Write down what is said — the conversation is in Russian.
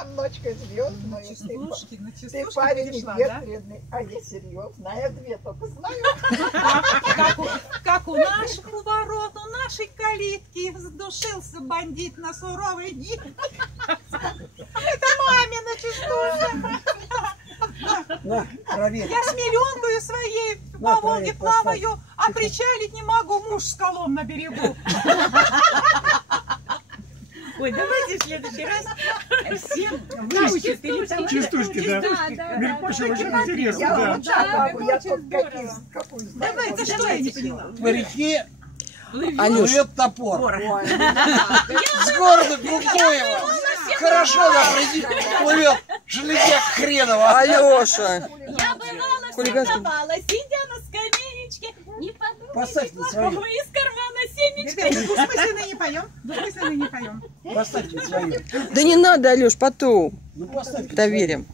там ночка звездная. Ты парень ветреный, а я серьезная, две только знаю. Как у наших у ворот, у нашей калитки сдушился бандит на суровой нитке. Это мамина частушка. Я с миллионкою своей по Волге плаваю, а причалить не могу, муж с колом на берегу. Ой, давайте в следующий раз всем выучить частушки, да. Между прочим, очень интересно, да. Давайте, что я не поняла? По реке Алёш, топор. С города Кукуева. Хорошо плывет железяк хренова. Алёша. Я бывала, сортовала, сидя на скамеечке, не Поставьте подумайте, свою. плохого из кармана семечки. Ребята, двусмысленно не поем. Двусмысленно не поем. Поставьте свою. Да не надо, Алёш, потом. Ну поставьте Проверим.